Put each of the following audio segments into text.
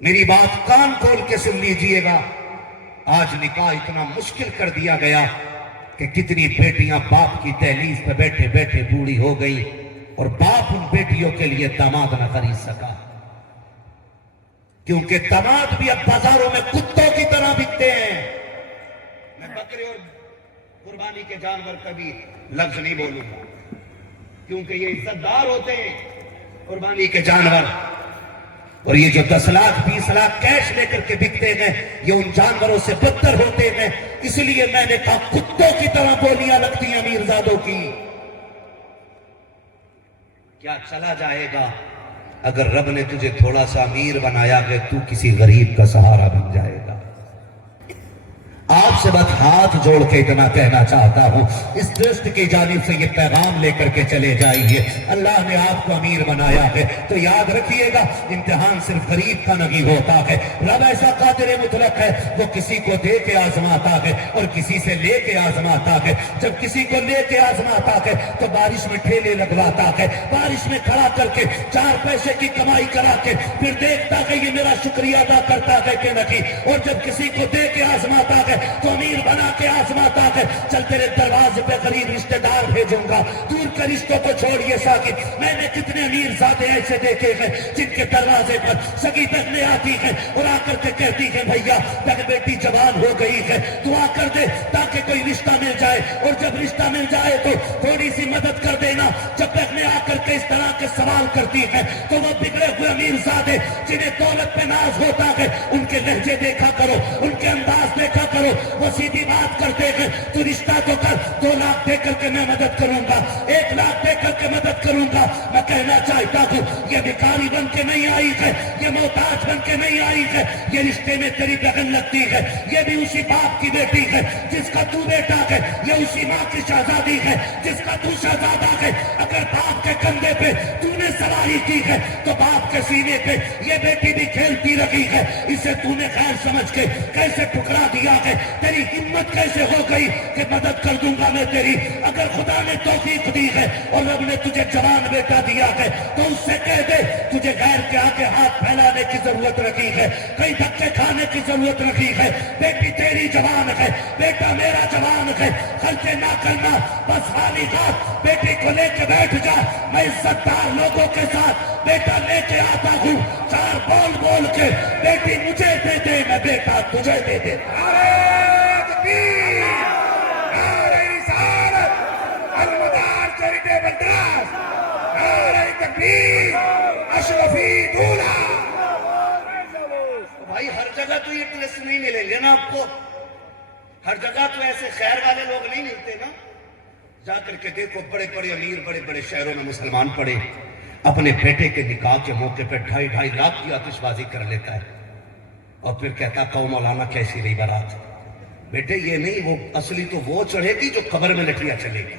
میری بات کان کھول کے سن لیجئے گا، آج نکاح اتنا مشکل کر دیا گیا کہ کتنی بیٹیاں باپ کی دہلیز پہ بیٹھے بیٹھے بوڑھی ہو گئی اور باپ ان بیٹیوں کے لیے داماد نہ خرید سکا، کیونکہ داماد بھی اب بازاروں میں کتوں کی طرح بکتے ہیں۔ میں بکرے اور قربانی کے جانور کا بھی لفظ نہیں بولوں گا، کیونکہ یہ عزت دار ہوتے ہیں قربانی کے جانور، اور یہ جو 10 لاکھ 20 لاکھ کیش لے کر کے بکتے ہیں یہ ان جانوروں سے بدتر ہوتے ہیں۔ اس لیے میں نے کہا کتوں کی طرح بولیاں لگتی ہیں امیرزادوں کی۔ کیا چلا جائے گا اگر رب نے تجھے تھوڑا سا امیر بنایا کہ تو کسی غریب کا سہارا بن جائے گا؟ آپ سے بس ہاتھ جوڑ کے اتنا کہنا چاہتا ہوں، اس دوست کی جانب سے یہ پیغام لے کر کے چلے جائیے، اللہ نے آپ کو امیر بنایا ہے تو یاد رکھیے گا امتحان صرف غریب کا نہیں ہوتا ہے، رب ایسا قادر مطلق ہے وہ کسی کو دے کے آزماتا ہے اور کسی سے لے کے آزماتا ہے۔ جب کسی کو لے کے آزماتا ہے تو بارش میں ٹھیلے لگواتا ہے، بارش میں کھڑا کر کے 4 پیسے کی کمائی کرا کے پھر دیکھتا ہے یہ میرا شکریہ ادا کرتا ہے کہ نہیں، اور جب کسی کو دے کے آزماتا ہے تو امیر بنا کے آزماتا ہے۔ چل تیرے دروازے پہ غریب رشتہ دار بھیجوں گا، دور کے رشتوں کو چھوڑیے ساکت۔ میں نے کتنے امیر زادے ایسے دیکھے ہیں جن کے دروازے پر سگی بہنیں آتی ہیں اور آ کر کے کہتی ہیں بھیا میری بیٹی جوان ہو گئی ہے، دعا کر دے تاکہ کوئی رشتہ مل جائے، اور جب رشتہ مل جائے تو تھوڑی سی مدد کر دینا۔ جب بہنیں آ کر کے اس طرح کے سوال کرتی ہیں تو وہ بگڑے ہوئے امیر زادے جنہیں دولت پہ ناز ہوتا ہے ان کے لہجے دیکھا کرو، ان کے انداز دیکھا کرو، وہ سیدھی بات کرتے ہیں تو رشتہ تو کر، 2 لاکھ دے کر کے میں مدد کروں گا، 1 لاکھ دے کر کے مدد کروں گا۔ میں کہنا چاہتا ہوں یہ بھکاری بن کے نہیں آئی ہے، یہ محتاج بن کے نہیں آئی ہے، یہ رشتے میں تیری بہن لگتی ہے، یہ بھی اسی باپ کی بیٹی ہے جس کا تو بیٹا ہے، یہ اسی ماں کی شہزادی ہے جس کا تو شہزادہ ہے۔ اگر باپ کے کندھے پہ تو نے سواری کی ہے تو باپ کے سینے پہ یہ بیٹی بھی کھیلتی رہی ہے، اسے تو نے خیر سمجھ کے کیسے ٹھکرا دیا ہے؟ تیری ہمت کیسے ہو گئی کہ مدد کر دوں گا میں تیری؟ اگر خدا نے توفیق دی ہے اور رب نے تجھے جوان بیٹا دیا ہے تو اس سے کہہ دے تجھے غیر کے آگے ہاتھ پھیلانے کی ضرورت نہیں ہے، کئی دھکے کھانے کی ضرورت نہیں ہے۔ بیٹی تیری جوان ہے، بیٹا میرا جوان ہے، خرچے نہ کرنا، بس خالی ہاتھ بیٹی کو لے کے بیٹھ جا۔ میں عزت دار لوگوں کے ساتھ بیٹا لے کے آتا ہوں، 4 بول بول کے بیٹی مجھے دے دے، میں بیٹا تجھے دے دے۔ بھائی ہر جگہ تو یہ ٹرسٹ نہیں ملیں گے نا آپ کو، ہر جگہ تو ایسے خیر والے لوگ نہیں ملتے نا۔ جا کر کے دیکھو بڑے بڑے امیر بڑے بڑے شہروں میں مسلمان پڑے اپنے بیٹے کے نکاح کے موقع پہ 2.5 لاکھ کی آتش بازی کر لیتا ہے اور پھر کہتا کہ مولانا کیسی رہی بارات؟ بیٹے یہ نہیں، وہ اصلی تو وہ چڑھے گی جو قبر میں لٹھیاں چلے گی۔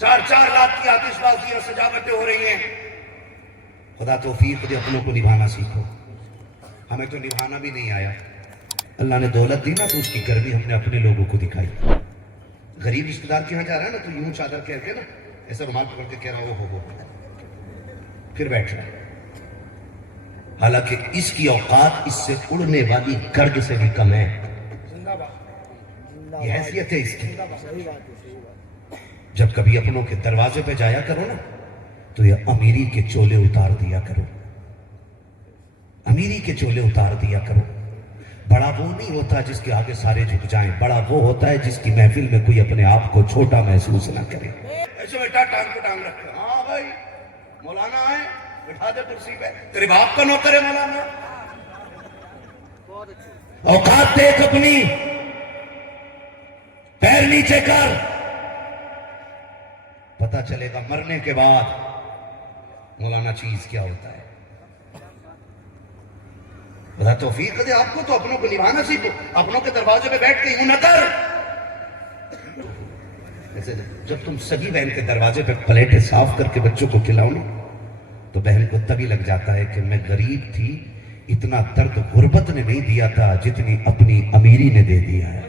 4 لاکھ کی آتش بازی اور سجاوٹیں ہو رہی ہیں۔ خدا توفیق دے اپنوں کو نبھانا سیکھو، ہمیں تو نبھانا بھی نہیں آیا۔ اللہ نے دولت دی نا تو اس کی گرمی ہم نے اپنے لوگوں کو دکھائی۔ غریب رشتہ دار کے ہاں جا رہا ہے نا تو یوں چادر کہہ کے نا ایسا رومال پکڑ کے کہہ رہا ہو پھر بیٹھ رہا ہے، حالانکہ اس کی اوقات اس سے اڑنے والی گرد سے بھی کم ہے۔ یہ حیثیت ہے اس کی۔ جب کبھی اپنوں کے دروازے پہ جایا کرو نا تو یہ امیری کے چولے اتار دیا کرو، امیری کے چولے اتار دیا کرو۔ بڑا وہ نہیں ہوتا جس کے آگے سارے جھک جائیں، بڑا وہ ہوتا ہے جس کی محفل میں کوئی اپنے آپ کو چھوٹا محسوس نہ کرے۔ ایسے بیٹا ٹانگ کو ٹانگ رکھے، ہاں بھائی مولانا آئے بٹھا دے کرسی پہ، تیرے باپ کا نوکر ہے مولانا۔ اوقات دیکھ اپنی، پیر نیچے کر، پتا چلے گا مرنے کے بعد مولانا چیز کیا ہوتا ہے۔ خدا توفیق دے آپ کو تو اپنوں کو نبھانا سیکھو، اپنوں کے دروازے پہ بیٹھ کے یوں نہ کر۔ جب تم سگی بہن کے دروازے پہ پلیٹیں صاف کر کے بچوں کو کھلاؤ نا تو بہن کو تبھی لگ جاتا ہے کہ میں غریب تھی، اتنا درد غربت نے نہیں دیا تھا جتنی اپنی امیری نے دے دیا ہے۔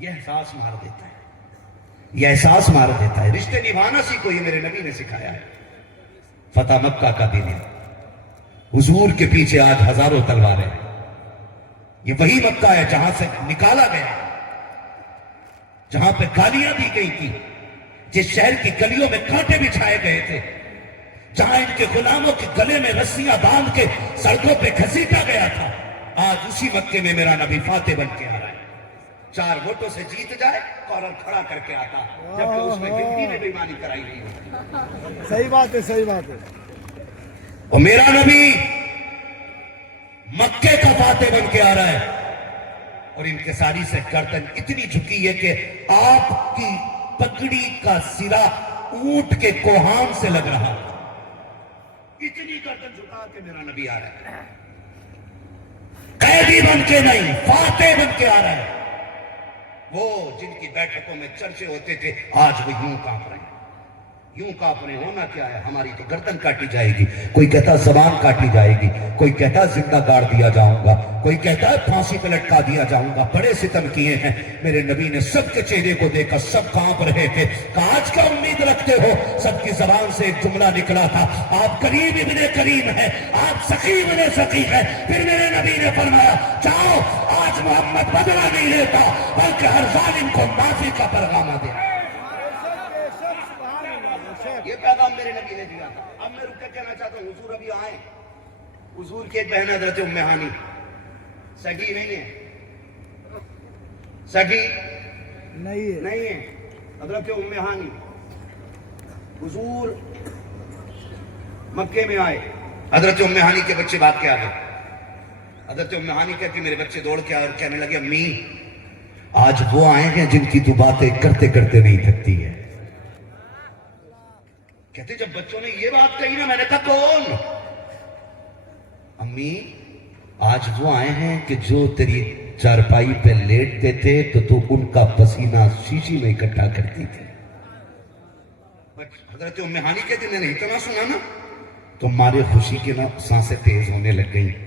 یہ احساس مار دیتا ہے، یہ احساس مار دیتا ہے۔ رشتے نبھانا سیکھو، یہ میرے نبی نے سکھایا ہے۔ فتح مکہ کا دن ہے، حضور کے پیچھے آج ہزاروں تلواریں ہیں۔ یہ وہی مکہ ہے جہاں سے نکالا گیا، جہاں پہ گالیاں دی گئی تھی، جس شہر کی گلیوں میں کانٹے بچھائے گئے تھے، جہاں ان کے غلاموں کے گلے میں رسیاں باندھ کے سڑکوں پہ گھسیٹا گیا تھا، آج اسی مکے میں میرا نبی فاتح بن کے آ رہا ہے۔ 4 ووٹوں سے جیت جائے کالر کھڑا کر کے آتا، جبکہ اس میں گنتی میں بےایمانی کرائی نہیں ہوتی۔ صحیح بات ہے، صحیح بات ہے۔ اور میرا نبی مکے کا فاتح بن کے آ رہا ہے، اور ان کے ساری سے گردن اتنی جھکی ہے کہ آپ کی پگڑی کا سرا اونٹ کے کوہان سے لگ رہا، اتنی گردن جھکا کے میرا نبی آ رہا ہے، قیدی بن کے نہیں، فاتح بن کے آ رہا ہے۔ وہ جن کی بیٹھکوں میں چرچے ہوتے تھے آج وہ یوں کانپ رہے ہیں، یوں کانپ رہے ہیں۔ ہونا کیا ہے؟ ہماری تو گردن کاٹی جائے گی، کوئی کہتا زبان کاٹی جائے گی، کوئی کہتا زندہ گاڑ دیا جاؤں گا، کوئی کہتا ہے پھانسی پہ لٹکا دیا جاؤں گا۔ بڑے ستم کیے ہیں۔ میرے نبی نے سب کے چہرے کو دیکھا، سب کانپ رہے تھے، کہا آج کیا امید رکھتے ہو؟ سب کی زبان سے ایک جملہ نکلا تھا، آپ کریم ابن کریم ہیں، آپ سخی ابن سخی ہیں۔ پھر میرے نبی نے فرمایا جاؤ، آج محمد بدلہ نہیں لیتا بلکہ ہر ظالم کو معافی کا پیغام دے۔ یہ پیغام میرے نبی نے دیا تھا۔ اب میں رک کے کہنا چاہتا ہوں، حضور ابھی آئے، حضور کی ایک بہن حضرت ام ہانی، سگی نہیں ہے، سگی نہیں ہے، حضرت ام ہانی۔ حضور مکے میں آئے، حضرت ام ہانی کے بچے بات کے آگے، حضرت ام ہانی کہتی میرے بچے دوڑ کے آئے اور کہنے لگے امی آج وہ آئے ہیں جن کی تو باتیں کرتے کرتے نہیں تھکتی ہے۔ کہتے جب بچوں نے یہ بات کہی نا، میں نے کہا کون؟ امی آج وہ آئے ہیں کہ جو تیری چارپائی پہ لیٹتے تھے تو ان کا پسینہ شیشی میں اکٹھا کرتی تھی۔ حضرت ام ہانی کہتے میں نے اتنا سنا نا تو ہمارے خوشی کے نا سانسیں تیز ہونے لگ گئیں۔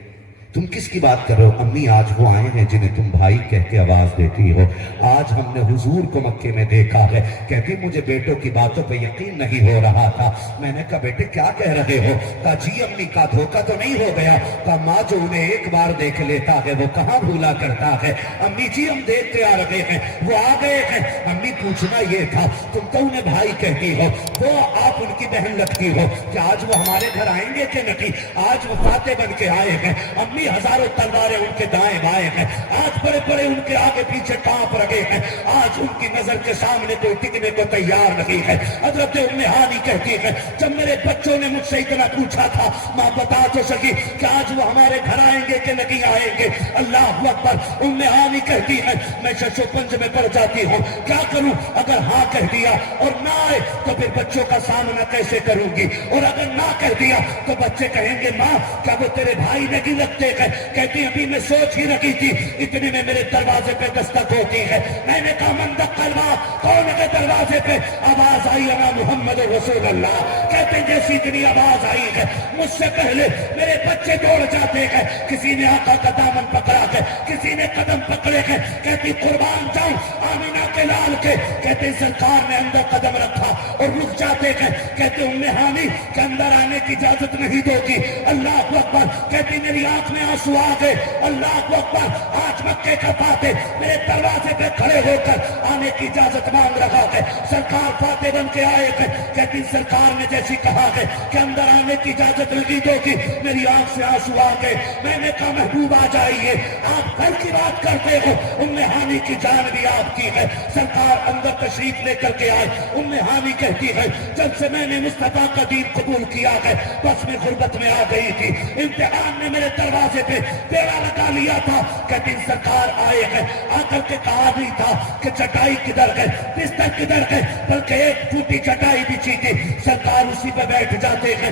تم کس کی بات کر رہے ہو؟ امی آج وہ آئے ہیں جنہیں تم بھائی کہہ کے آواز دیتی ہو۔ آج ہم نے حضور کو مکے میں دیکھا ہے۔ کہتی مجھے بیٹوں کی باتوں پہ یقین نہیں ہو رہا تھا۔ میں نے کہا بیٹے کیا کہہ رہے ہو؟ کہا جی امی کا دھوکہ تو نہیں ہو گیا؟ کہا ماں جو انہیں ایک بار دیکھ لیتا ہے وہ کہاں بھولا کرتا ہے۔ امی جی ہم دیکھتے آ رہے ہیں، وہ آ گئے ہیں۔ امی پوچھنا یہ تھا تم تو انہیں بھائی کہتی ہو، وہ آپ ان کی بہن لگتی ہو، کہ آج وہ ہمارے گھر آئیں گے کہ نہیں؟ آج وہ فاتح بن کے آئے ہیں۔ امی ہزاروں تلواریں ان کے دائیں بائیں ہیں، آج بڑے بڑے ان کے آگے پیچھے کانپ رہے ہیں، آج ان کی نظر کے سامنے کوئی ٹکنے کو تیار نہیں ہے۔ حضرت ام ہانی کہتی ہے جب میرے بچوں نے مجھ سے اتنا پوچھا تھا ماں بتا تو سکی کہ آج وہ ہمارے گھر آئیں گے کہ نہیں آئیں گے؟ اللہ اکبر۔ ام ہانی کہتی ہے میں شش و پنج میں پڑ جاتی ہوں، کیا کروں؟ اگر ہاں کہہ دیا اور نہ آئے تو پھر بچوں کا سامنا کیسے کروں گی؟ اور اگر نہ کہہ دیا تو بچے کہیں گے ماں کیا وہ تیرے بھائی نہیں لگتے ہیں؟ کہتی ابھی میں سوچ ہی رکھی تھی، اتنے میں میرے دروازے پہ دستک ہوتی ہے۔ میں نے کہا من دقل باب، کون ہے دروازے پہ؟ آواز آئی انا محمد رسول اللہ۔ کہتے جیسی اتنی آواز آئی ہے مجھ سے پہلے میرے بچے دوڑ جاتے ہیں، کسی نے آقا کا دامن پکڑا ہے، کسی نے قدم پکڑے ہیں۔ کہتی قربان جاؤں آمینہ کے لال کے۔ کہتے سرکار نے اندر قدم رکھا اور رک جاتے ہیں۔ کہتے ام ہانی کے اندر آنے کی اجازت نہیں دو گی۔ اللہ اکبر۔ کہتی میری آنکھ میں آنسو آ گئے۔ اللہ اکبر۔ آج مکے کا فاتح میرے دروازے پہ کھڑے ہو کر آنے کی اجازت مانگ رہا ہے۔ سرکار فاتح بن کے آئے ہیں۔ کہتی سرکار نے جیسی کہا ہے کہ اندر آنے کی اجازت نہیں دو گی، میری آنکھ سے آنسو آ گئے۔ میں نے کہا محبوب آ جائیے، آپ گھر کی بات کرتے ہو، ام ہانی کی جان بھی آپ کی ہے۔ سرکار اندر تشریف لے کر کے آئے۔ ام ہانی کہتی ہے جب سے میں نے مصطفیٰ کا دین قبول کیا ہے بس میں غربت میں آ گئی تھی، امتحان نے میرے دروازے پہ تیرا لگا لیا تھا۔ کہتی سرکار آئے ہیں، آ کر کے کہا نہیں تھا کہ چٹائی کدھر ہے، بستر کدھر ہے، بلکہ ایک ٹوٹی چٹائی بچھی تھی، سرکار اسی پہ بیٹھ جاتے ہیں۔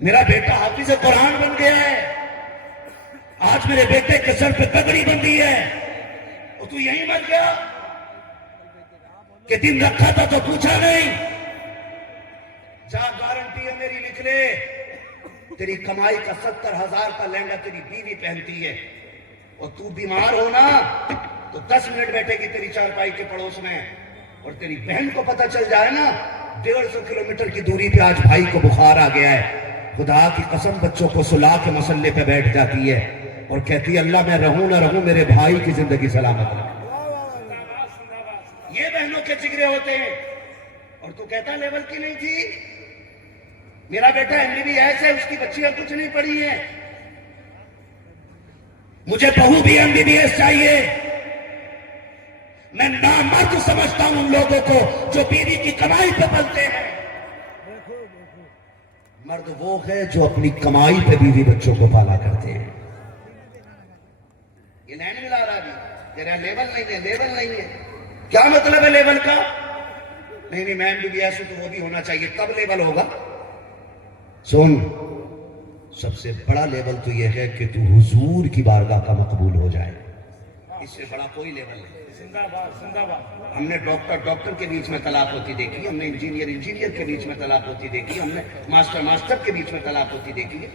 میرا بیٹا حافظ قرآن بن گیا ہے، آج میرے بیٹے کے سر پہ پگڑی بندھی ہے، اور تو یہیں مر گیا کہ دن رکھا تھا تو پوچھا نہیں؟ جا گارنٹی ہے میری لکھ لے، تیری کمائی کا 70,000 کا لہنگا تیری بیوی پہنتی ہے، اور تو بیمار ہونا تو 10 منٹ بیٹھے گی تیری چارپائی کے پڑوس میں، اور تیری بہن کو پتہ چل جائے نا 150 کلومیٹر کی دوری پہ آج بھائی کو بخار آ گیا ہے، خدا کی قسم بچوں کو سلا کے مسلے پہ بیٹھ جاتی ہے اور کہتی ہے اللہ میں رہوں نہ رہوں میرے بھائی کی زندگی سلامت رہے۔ یہ بہنوں کے جگرے ہوتے ہیں، اور تو کہتا لیول کی نہیں تھی۔ میرا بیٹا MBBS ہے، اس کی بچیاں کچھ نہیں پڑھی ہیں، مجھے بہو بھی MBBS چاہیے۔ میں نامرد سمجھتا ہوں ان لوگوں کو جو بیوی کی کمائی پہ پلتے ہیں، مرد وہ ہے جو اپنی کمائی پہ بیوی بچوں کو پالا کرتے ہیں۔ یہ لینڈ ملا رہا بھی تیرا لیول نہیں ہے، لیول نہیں ہے، کیا مطلب ہے لیول کا؟ نہیں میں MBBS ہوں تو وہ بھی ہونا چاہیے تب لیول ہوگا۔ سن، سب سے بڑا لیول تو یہ ہے کہ تو حضور کی بارگاہ کا مقبول ہو جائے، اس سے بڑا کوئی لیول نہیں۔ ہم نے ڈاکٹر کے بیچ میں طلاق ہوتی دیکھی، ہم نے انجینئر کے بیچ میں طلاق ہوتی دیکھی، ہم نے ماسٹر کے بیچ میں طلاق ہوتی دیکھی ہے۔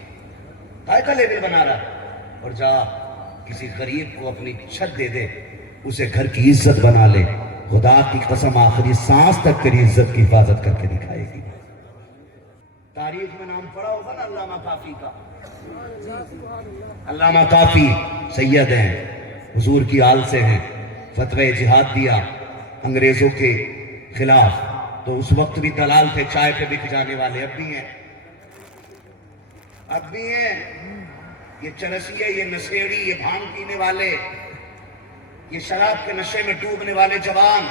کائے کا لیول بنا رہا؟ اور جا کسی غریب کو اپنی چھت دے دے، اسے گھر کی عزت بنا لے، خدا کی قسم آخری سانس تک تیری عزت کی حفاظت کر کے دکھائے گی۔ تاریخ میں نام پڑا ہوگا نا علامہ کافی کا، علامہ کافی سید ہیں، حضور کی آل سے ہیں، فتوی جہاد دیا انگریزوں کے خلاف، تو اس وقت بھی دلال تھے، چائے پہ بک جانے والے، اب بھی ہیں، اب بھی ہیں۔ یہ چرسیے، یہ نشیڑی، یہ بھانگ پینے والے، یہ شراب کے نشے میں ڈوبنے والے جوان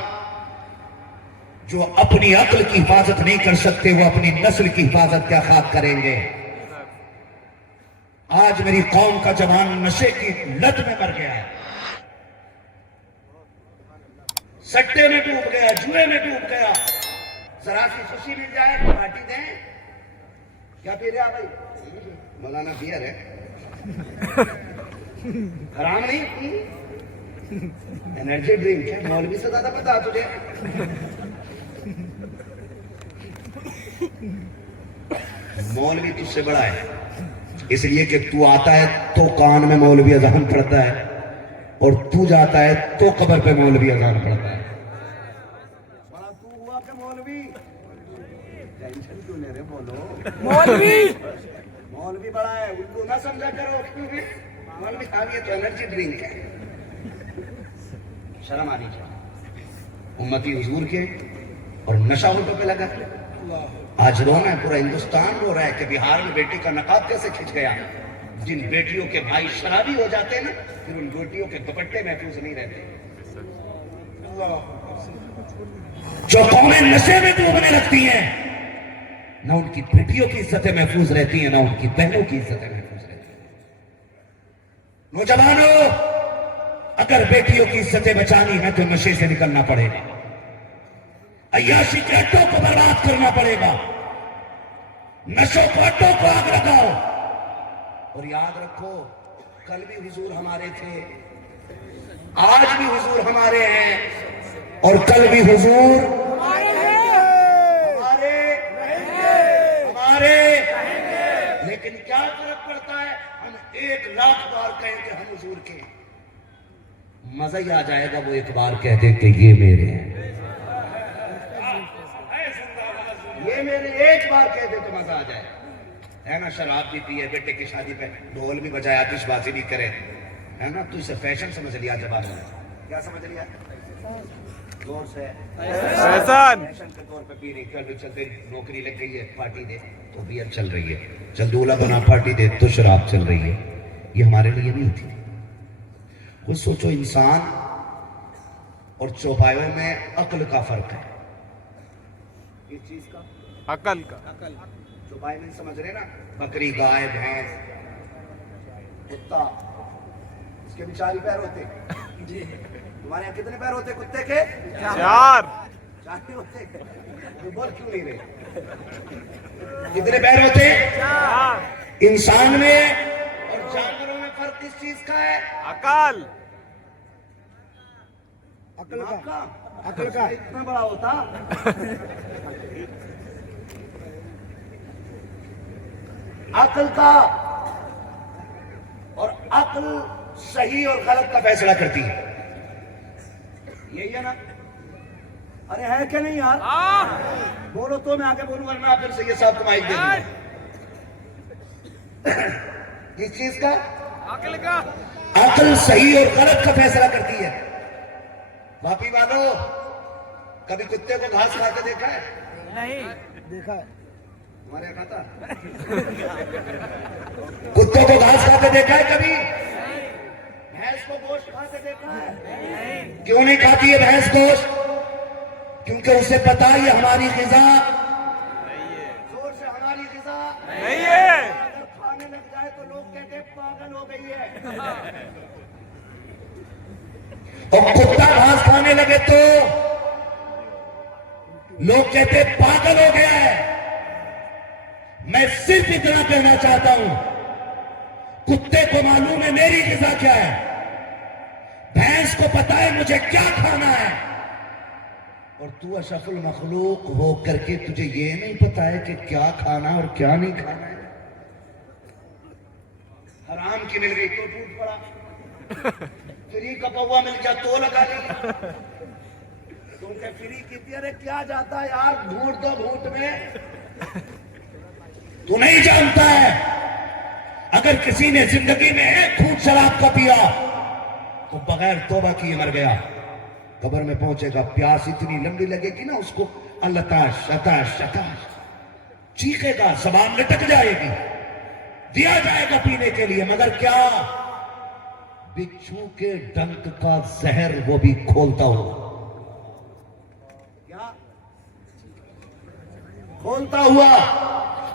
جو اپنی عقل کی حفاظت نہیں کر سکتے، وہ اپنی نسل کی حفاظت کیا خاک کریں گے؟ آج میری قوم کا جوان نشے کی لت میں مر گیا ہے، سٹے میں ڈوب گیا، جوئے میں ڈوب گیا۔ ذرا سی خوشی مل جائے تو پارٹی دیں، کیا پی رہے بھائی؟ مولانا بیئر ہے، حرام نہیں، انرجی ڈرنک ہے، مولوی سے زیادہ پتا تجھے۔ مولوی تجھ سے بڑا ہے، اس لیے کہ تو آتا ہے تو کان میں مولوی اذان پڑھتا ہے، اور تو جاتا ہے تو قبر پہ مولوی اذان پڑھتا ہے۔ بڑا تو ہوا کہ مولوی؟ ٹینشن کیوں لے رہے بولو؟ مولوی بڑا ہے، اردو نہ سمجھا کرو، مولوی صاحب یہ تو انرجی ڈرنک ہے۔ شرم آنی چاہیے، امتی حضور کے اور نشہ ہوٹوں پہ لگا۔ آج رونا ہے، پورا ہندوستان رو رہا ہے کہ بہار میں بیٹی کا نقاب کیسے کھنچ گیا۔ جن بیٹیوں کے بھائی شرابی ہو جاتے ہیں نا، پھر ان بیٹیوں کے دوپٹے محفوظ نہیں رہتے۔ جو قومیں نشے میں ڈوبنے لگتی ہیں، نہ ان کی بیٹیوں کی عزتیں محفوظ رہتی ہیں، نہ ان کی بہنوں کی عزتیں محفوظ رہتی ہیں۔ نوجوانوں، اگر بیٹیوں کی عزتیں بچانی ہے تو نشے سے نکلنا پڑے گا، عیاشی کے اڈوں کو برباد کرنا پڑے گا، نشوں کو اڈوں کو آگ لگاؤ، اور یاد رکھو کل بھی حضور ہمارے تھے، آج بھی حضور ہمارے ہیں، اور کل بھی حضور ہمارے، لیکن کیا فرق پڑتا ہے؟ ہم 1,00,000 بار کہیں کہ ہم حضور کے ہیں، مزہ ہی آ جائے گا وہ ایک بار کہہ دیں کہ یہ میرے ہیں، یہ میرے، ایک بار کہہ دیں تو مزہ آ جائے ہے نا۔ شراب بھی پیے، بیٹے کی شادی پہ ڈھول بھی بجایا، آتش بازی بھی کرے، ہے نا۔ تو اسے فیشن سمجھ لیا، جب آ رہا ہے کیا سمجھ لیا؟ زور سے فیشن کے طور پہ پی رہی، کل چلتے نوکری لگ گئی ہے، پارٹی دے تو بیئر چل رہی ہے، چل دولہا بنا پارٹی دے تو شراب چل رہی ہے۔ یہ ہمارے لیے نہیں تھی۔ خود سوچو، انسان اور چوپایوں میں عقل کا فرق ہے، اس چیز کا عقل کا، چوپائی نہیں سمجھ رہے نا، بکری، گائے، بھینس، کتا، اس کے بھی 4 ہی پیر ہوتے جی۔ تمہارے یہاں کتنے پیر ہوتے کتے کے؟ 4 بول کیوں نہیں رہے؟ کتنے پیر ہوتے ہیں انسان میں اور جانوروں میں؟ فرق کس چیز کا ہے؟ عقل عقل کا اتنا بڑا ہوتا عقل کا، اور عقل صحیح اور غلط کا فیصلہ کرتی ہے، یہی ہے نا؟ ارے ہے کہ نہیں یار؟ بولو تو میں آگے بولوں ورنہ پھر سید صاحب کو مائک دے دوں۔ کس چیز کا؟ عقل کا۔ عقل صحیح اور غلط کا فیصلہ کرتی ہے۔ باپی والو کبھی کتے کو گھاس کھاتے دیکھا ہے؟ نہیں دیکھا ہے؟ ہمارے یہاں کھاتا؟ کتوں کو گھاس کھاتے دیکھا ہے کبھی؟ بھینس کو گوشت کھاتے دیکھا ہے؟ کیوں نہیں کھاتی ہے بھینس گوشت؟ کیونکہ اسے پتا یہ ہماری غذا زور سے ہماری غذا نہیں ہے۔ اگر کھانے لگ جائے تو لوگ کہتے ہیں پاگل ہو گئی ہے، اور کتا گھاس کھانے لگے تو لوگ کہتے ہیں پاگل ہو گیا ہے۔ میں صرف اتنا کہنا چاہتا ہوں، کتے کو معلوم ہے میری غذا کیا ہے، بھینس کو پتا ہے مجھے کیا کھانا ہے، اور تو اشرف المخلوق ہو کر کے تجھے یہ نہیں پتا ہے کہ کیا کھانا اور کیا نہیں کھانا ہے۔ حرام کی مل گئی تو ٹوٹ پڑا، فری کا پوا مل گیا تو لگا لی، تم کہ فری کی تھی، ارے کیا جاتا ہے یار، گھونٹ دو گھونٹ میں۔ تو نہیں جانتا ہے اگر کسی نے زندگی میں ایک گھونٹ شراب کا پیا تو بغیر توبہ کیے مر گیا، قبر میں پہنچے گا، پیاس اتنی لمبی لگے گی نا اس کو، اللتاش شتاش شتاش چیخے گا، زبان لٹک جائے گی، دیا جائے گا پینے کے لیے، مگر کیا؟ بچھو کے ڈنک کا زہر وہ بھی کھولتا ہوا، کیا کھولتا ہوا،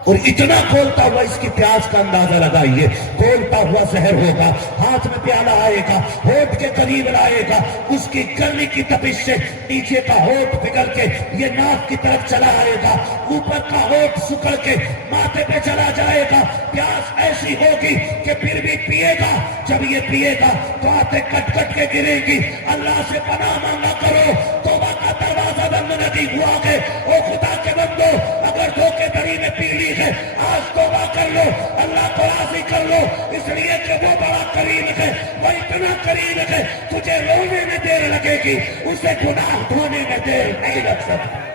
اور اتنا کھولتا ہوا اس کی پیاس کا اندازہ لگائیے، کھولتا ہوا زہر ہوگا، ہاتھ میں پیالہ آئے گا، ہونٹ کے قریب لائے گا، اس کی گرمی کی تپش سے نیچے کا ہونٹ پگھل کے یہ ناک کی طرف چلا آئے گا، اوپر کا ہونٹ سکڑ کے ماتھے پہ چلا جائے گا، پیاس ایسی ہوگی کہ پھر بھی پیے گا، جب یہ پیے گا تو آتے کٹ کٹ کے گرے گی۔ اللہ سے پناہ مانگا کرو، توبہ کا دروازہ بند نہیں ہوا ہے، او خدا کے بندو اگر دھوکے دھڑی میں پی لی ہے، آج توبہ کر لو، اللہ کو راضی کر لو، اس لیے کہ وہ بڑا کریم ہے، وہ اتنا کریم ہے، تجھے رونے میں دیر لگے گی، اسے گناہ دھونے میں دیر نہیں لگ سکتی۔